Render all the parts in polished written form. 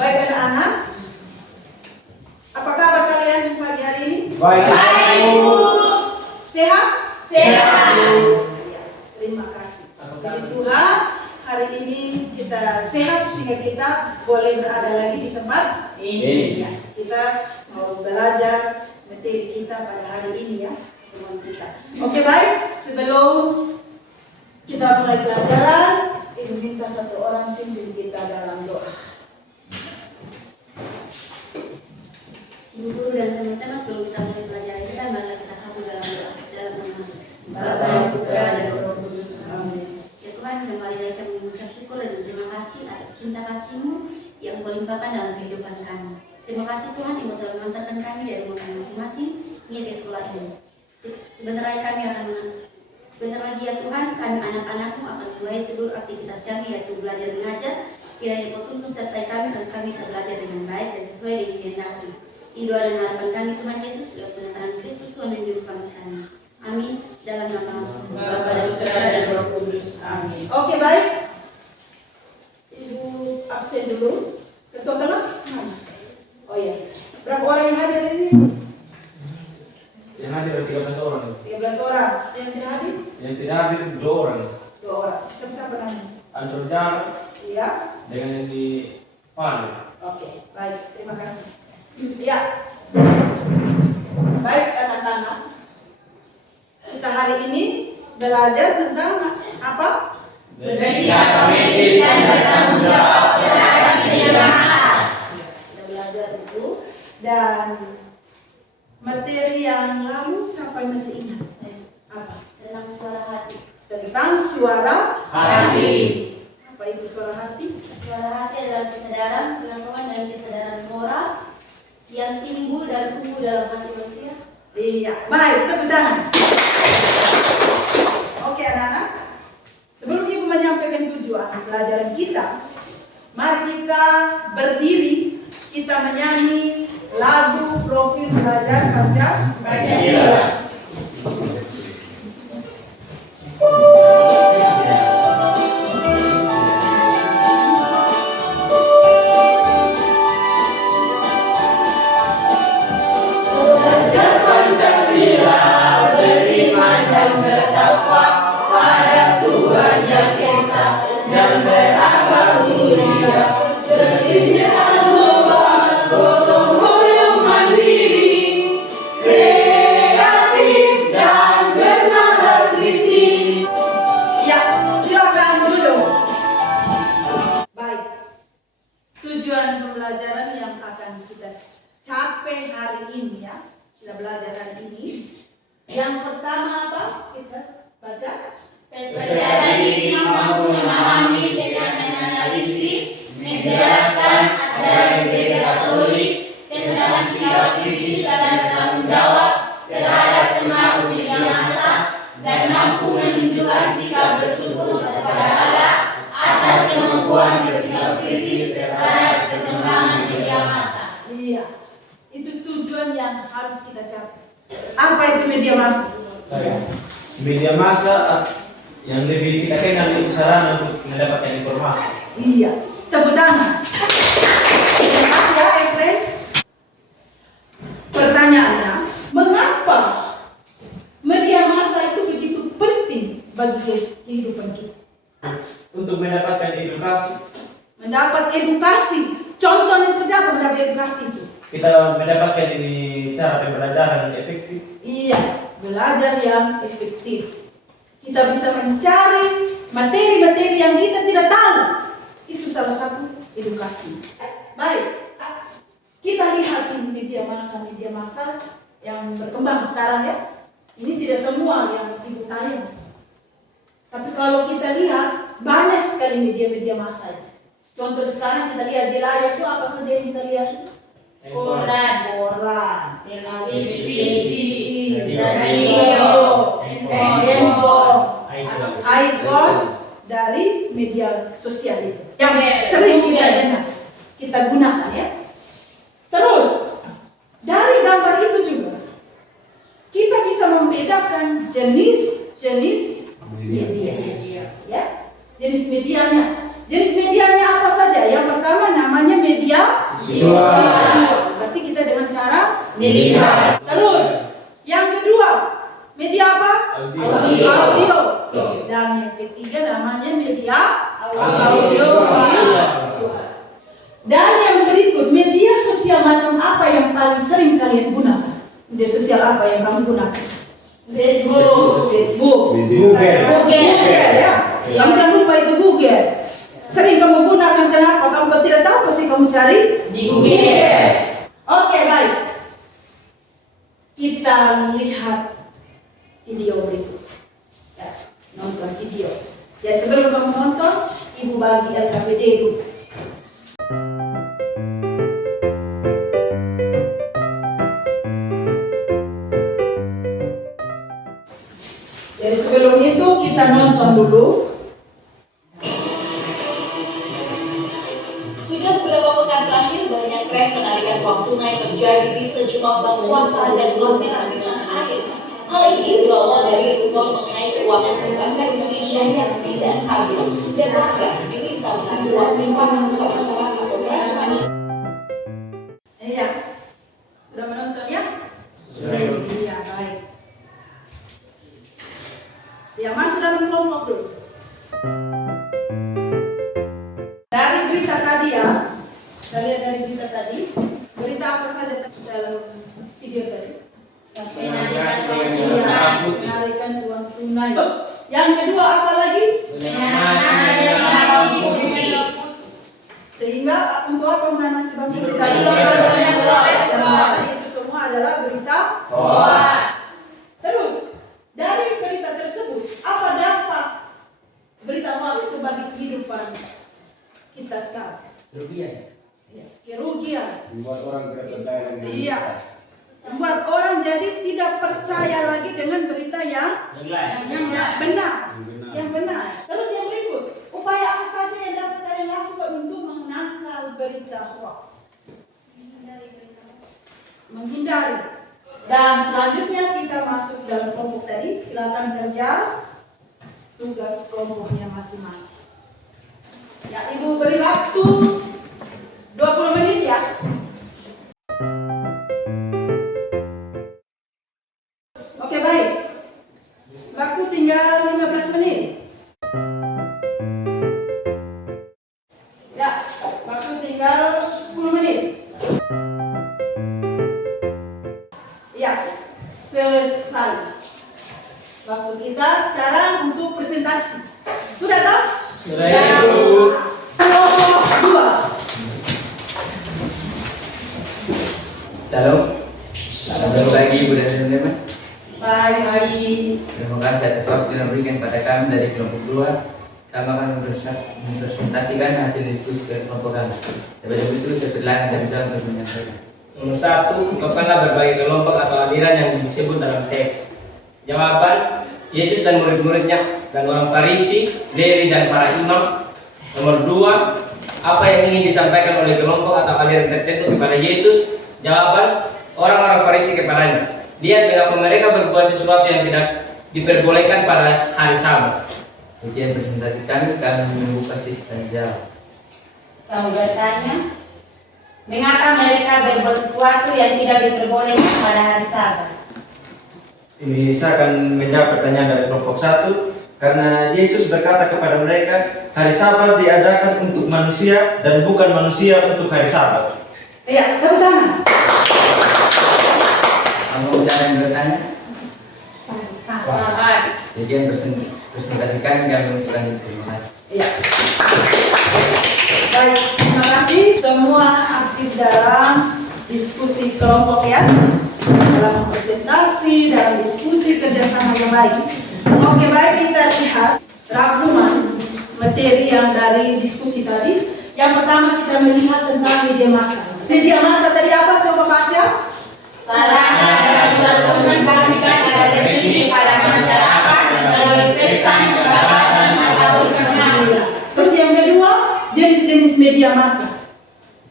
Baik anak-anak, apa kabar kalian pagi hari ini? Baik, Bu. Sehat? Sehat, Bu. Ya, terima kasih. Puji Tuhan, hari ini kita sehat sehingga kita boleh berada lagi di tempat ini. Ya, kita mau belajar materi kita pada hari ini ya, teman kita. Oke baik, sebelum kita mulai pelajaran, Ibu minta satu orang pimpin kita dalam doa. Ibu guru dan teman-teman, sebelum kita mulai pelajaran kita, mari kita satu dalam doa. Dalam nama Bapa dan Putra dan Roh Kudus. Amin. Ya Tuhan, kembali lagi kami mengucap syukur dan terima kasih atas cinta kasih-Mu yang Engkau limpahkan dalam kehidupan kami. Terima kasih Tuhan yang telah mengantarkan kami dari rumah masing-masing hingga ke sekolah ini. Sebentar lagi ya Tuhan, kami anak-anak-Mu akan mulai seluruh aktivitas kami, yaitu belajar mengajar. Kiranya Kau tuntun sertai kami agar kami bisa belajar dengan baik dan sesuai dengan kehendak-Mu. Ini doa dan harapan kami Tuhan Yesus lewat penyertaan Kristus Tuhan dan Juru Selamat kami. Amin. Dalam nama Bapa dan Putra dan Roh Kudus. Amin. Oke baik. Ibu absen dulu. Ketua kelas? Oh iya. Berapa orang yang hadir ini? Yang hadir ada 13 orang. 13 orang. Yang tidak hadir? Yang tidak hadir 2 orang. 2 orang. Siapa-siapa namanya? Ansor Jar Iya. dengan yang di Pan. Oke, baik. Terima kasih. Ya. Baik anak-anak. Kita hari ini belajar tentang apa? Bersikap medis dan bertanggung jawab terhadap media massa. Kita belajar itu dan materi yang lalu sampai masih ingat apa? tentang suara hati. Tentang suara Hati. Apa itu suara hati? Suara hati adalah kesadaran, pengetahuan dan kesadaran moral yang timbul dan tumbuh dalam hati manusia. Iya, baik, tepuk tangan. Oke anak-anak, sebelum Ibu menyampaikan tujuan pelajaran kita, mari kita berdiri, kita menyanyi lagu profil belajar Pancasila. Tujuan pembelajaran yang akan kita capai hari ini ya, kita belajar hari ini. Yang pertama apa? Kita baca. Kesadaran diri mampu memahami dengan menganalisis, menjelaskan ajaran gereja Katolik tentang sikap kritis dan bertanggung jawab terhadap pengaruh media massa dan mampu menunjukkan sikap bersyukur kepada Allah atas kemampuan bersikap kritis terhadap perkembangan media massa. Iya, itu tujuan yang harus kita capai. Apa itu media massa? Media massa yang lebih kita kenal itu sarana untuk mendapatkan informasi. Iya, tepuk tangan. Terima kasih ya Efren. Pertanyaannya, mengapa media massa itu begitu penting bagi kehidupan kita? Untuk mendapatkan edukasi, Mendapat edukasi. Contohnya seperti apa mendapat edukasi itu? kita mendapatkan ini cara pembelajaran yang efektif. Iya, belajar yang efektif. Kita bisa mencari materi-materi yang kita tidak tahu. Itu salah satu edukasi. Baik, kita lihat ini media massa yang berkembang sekarang ya. Ini tidak semua yang Ibu tayang. Tapi kalau kita lihat, banyak sekali media-media massa. Contoh sekarang kita lihat di layar itu apa saja yang kita lihat? Koran, televisi, radio, handphone, icon dari media sosial itu yang sering kita gunakan ya. Terus dari gambar itu juga kita bisa membedakan jenis media. Ya, jenis medianya apa saja? Yang pertama namanya media Berarti kita dengan cara Melihat. terus. Yang kedua, media apa? Audio. Dan yang ketiga namanya media audiovisual. Dan yang berikut, media sosial macam apa yang paling sering kalian gunakan? Media sosial apa yang kamu gunakan? Facebook. Google ya. Kamu jangan lupa itu Google. Sering kamu gunakan, kenapa? Kamu tidak tahu pasti kamu cari Di Google. Oke, baik. Kita lihat video berikut. Ya, nonton video. Ya, sebelum kamu nonton, Ibu bagi LKPD dulu. Jadi sebelum itu kita nonton dulu. Sudah beberapa pekan terakhir, banyak tren penarikan uang tunai terjadi di sejumlah bank swasta dan bank merah di tanah air. Hal ini berawal dari rumor mengenai keuangan perbankan Indonesia yang tidak stabil dan warga diminta menarik uang simpanan besar masyarakat atau fresh money. Iya. Sudah menonton ya? Sudah. Iya, baik. Ya, masuk dalam kelompok dulu. Dari berita tadi ya, kita lihat dari berita tadi, berita apa saja dalam video tadi? Penarikan uang tunai. Terus, yang kedua apa lagi? Sehingga untuk apa menanasi bambu kita? Ternyata itu semua adalah berita hoax. Terus, dari berita tersebut, apa dampak berita hoax itu bagi kehidupan kita sekarang? Ya, kerugian. Membuat orang tidak percaya dengan Iya. Membuat orang jadi tidak percaya lagi dengan berita yang benar. Yang benar. Terus yang berikut, upaya apa saja yang dapat kalian lakukan untuk menangkal berita hoax? Menghindari. Dan selanjutnya kita masuk dalam kelompok tadi. Silakan kerja tugas kelompoknya masing-masing. Ya, Ibu beri waktu 20 menit ya. Oke, baik. Waktu tinggal 15 menit. Ya, waktu tinggal 10 menit. Ya, selesai. Waktu kita sekarang untuk presentasi. Sudah tahu? Sudah, Ibu. Kelompok 2. Shalom. Selamat pagi Ibu dan teman-teman. Baik. Terima kasih atas waktu yang diberikan pada kami dari kelompok 2. Kami akan mempresentasikan hasil diskusi ke kelompok kami. Sebelum itu saya persilakan dan bisa untuk menyampaikan. Nomor 1, ungkapkanlah berbagai kelompok atau aliran yang disebut dalam teks. Jawaban, Yesus dan murid-muridnya dan orang Farisi, Lewi dan para imam. Nomor 2, apa yang ingin disampaikan oleh kelompok atau aliran tertentu kepada Yesus? Jawaban, orang-orang Farisi kepadanya. Dia mengapa mereka berbuat sesuatu yang tidak diperbolehkan pada hari Sabat. Sekian presentasi kami membuka sesi tanya jawab. Saya bertanya, mengapa mereka berbuat sesuatu yang tidak diperbolehkan pada hari Sabat? Ini saya akan menjawab pertanyaan dari kelompok 1. Karena Yesus berkata kepada mereka, hari Sabat diadakan untuk manusia dan bukan manusia untuk hari Sabat. Ya, tepuk tangan. Kamu jangan bertanya. Pas. Sekian presentasi kami untuk lanjut. Terima kasih. Ya. Baik, terima kasih semua aktif dalam diskusi kelompok ya, dalam presentasi, dalam diskusi kerjasama yang baik. Oke, baik, kita lihat rangkuman materi yang dari diskusi tadi. Yang pertama kita melihat tentang media massa. Media massa tadi apa? Coba baca. Sarana dan komunikasi agresif pada masyarakat melalui pesan, pembahasan, atau informasi. Terus yang kedua, jenis-jenis media massa.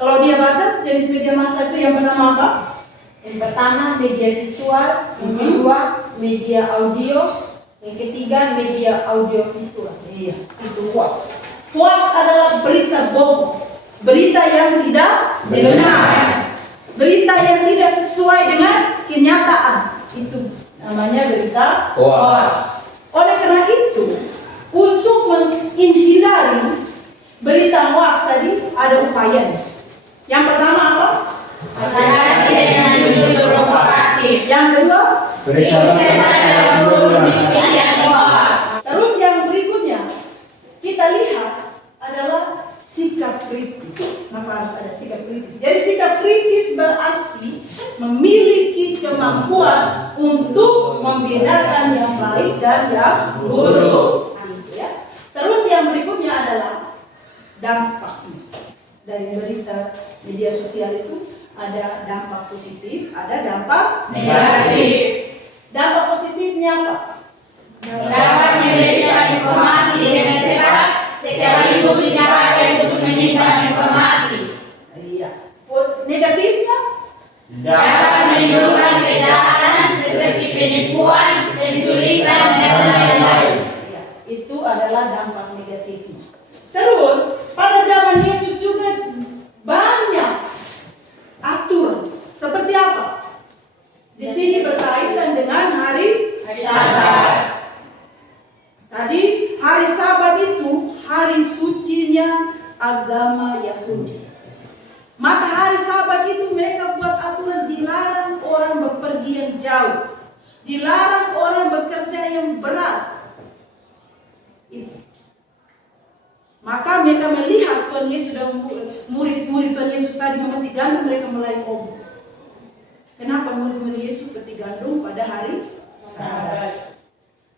Kalau dia baca jenis media massa itu yang pertama apa? Yang pertama media visual, yang kedua media audio, yang ketiga media audiovisual. Iya, itu hoax. Hoax adalah berita bohong, berita yang tidak benar. Berita yang tidak sesuai dengan kenyataan itu namanya berita Hoax. Oleh karena itu, untuk menghindari berita hoax tadi ada upaya. Yang pertama apa? Hati-hati dengan judul provokatif. Yang kedua, Periksa dalam judul yang hoax. terus yang berikutnya kita lihat adalah sikap kritis. Kenapa harus ada sikap kritis? Jadi sikap kritis berarti memiliki kemampuan untuk membedakan yang baik dan yang buruk. Gitu ya. Terus yang berikutnya adalah dampaknya. Dari berita media sosial itu ada dampak positif, ada dampak Negatif. Dampak positifnya apa? Dapat memberikan informasi dengan cepat, sekaligus dipakai untuk menyimpan informasi. Iya. Negatifnya? Dapat menimbulkan kejahatan seperti penipuan, penculikan, dan lain-lain. Iya. Itu adalah dampak negatifnya. Terus pada zaman Yesus juga banyak aturan. Seperti apa? Di sini berkaitan dengan hari Sabat. Tadi hari Sabat itu hari sucinya agama Yahudi. Maka hari Sabat itu mereka buat aturan dilarang orang bepergian jauh, dilarang orang bekerja yang berat. Itu. Maka mereka melihat Tuhan Yesus dan murid-murid Tuhan Yesus tadi memetik gandum, mereka mulai ngomong. Kenapa murid-murid Yesus petik gandum pada hari Sabat?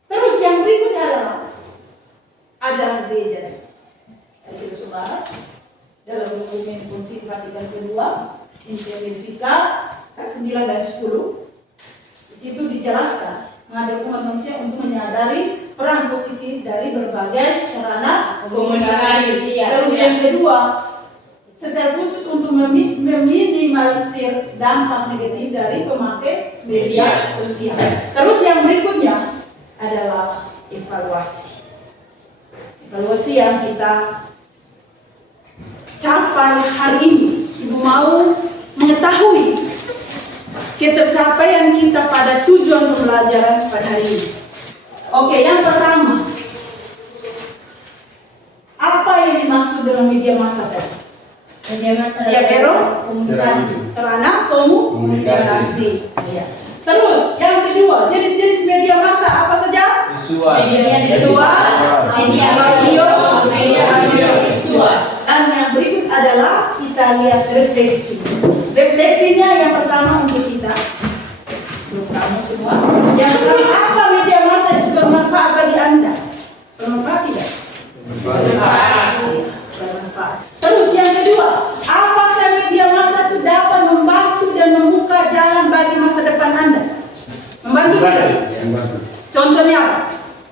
Terus yang berikutnya adalah ajaran gereja. Yang kita sudah bahas dalam dokumen Konsil Vatikan kedua, Intellificat 9 dan 10. Di situ dijelaskan mengajak umat manusia untuk menyadari peran positif dari berbagai sarana komunikasi. Terus yang kedua, secara khusus untuk meminimalisir dampak negatif dari pemakai media sosial. Terus yang berikutnya adalah evaluasi. Evaluasi yang kita capai hari ini. Ibu mau mengetahui ketercapaian kita pada tujuan pembelajaran pada hari ini. Oke, yang pertama, apa yang dimaksud dengan media massa tadi? Media massa Ya, Vero? komunikasi. Sarana komunikasi. Ya. Terus yang kedua, jenis-jenis media massa apa saja? Visual. Media visual, media audio, media visual. Dan yang berikut adalah kita lihat refleksi. Refleksinya yang pertama untuk kita, untuk kamu semua. Yang pertama, apa media massa itu bermanfaat bagi Anda? Bermanfaat tidak? Bermanfaat. Terus yang kedua, apakah media massa itu dapat membantu dan membuka jalan bagi masa depan Anda? Membantu tidak? Contohnya apa?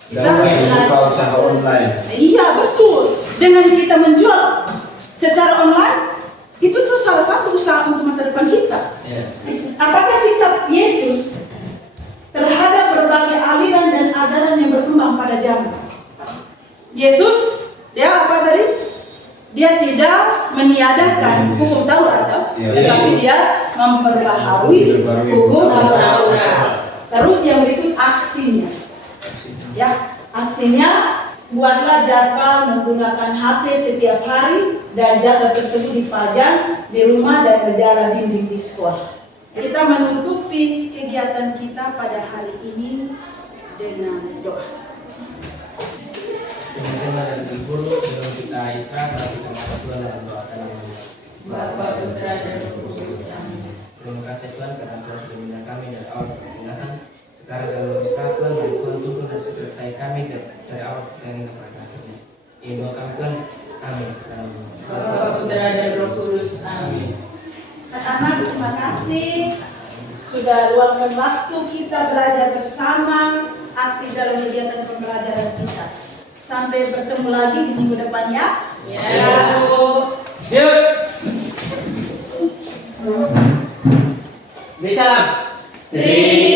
buka usaha online. Iya, betul. Dengan kita menjual secara online, itu salah satu usaha untuk masa depan kita. Apakah sikap Yesus terhadap berbagai aliran dan ajaran yang berkembang pada zaman? Yesus, dia apa tadi? Dia tidak meniadakan hukum Taurat, tetapi dia memperbaharui hukum Taurat. Terus yang berikut aksinya. Ya, aksinya buatlah jadwal menggunakan HP setiap hari dan jadwal tersebut dipajang di rumah dan berjalan dinding di sekolah. Kita menutupi kegiatan kita pada hari ini dengan doa. Teman-teman dan guru, sebelum kita istirahat, mari kita sapa Tuhan dalam doa namanya. Bapa, Putra, dan Roh Kudus. Amin. Terima kasih Tuhan karena Tuhan sudah membina kami dari awal perpindahan. Sekarang dalam istirahat Tuhan, dan Tuhan turun dan sertai kami dari awal perpindahan kepada akhirnya. Ini doa kami Tuhan, amin. Bapa, Putra, dan Roh Kudus. Amin. Anak-anak, terima kasih sudah luangkan waktu kita belajar bersama, aktif dalam kegiatan pembelajaran kita. Sampai bertemu lagi di minggu depan ya. Ya, Bu. Siap. Salam. Terima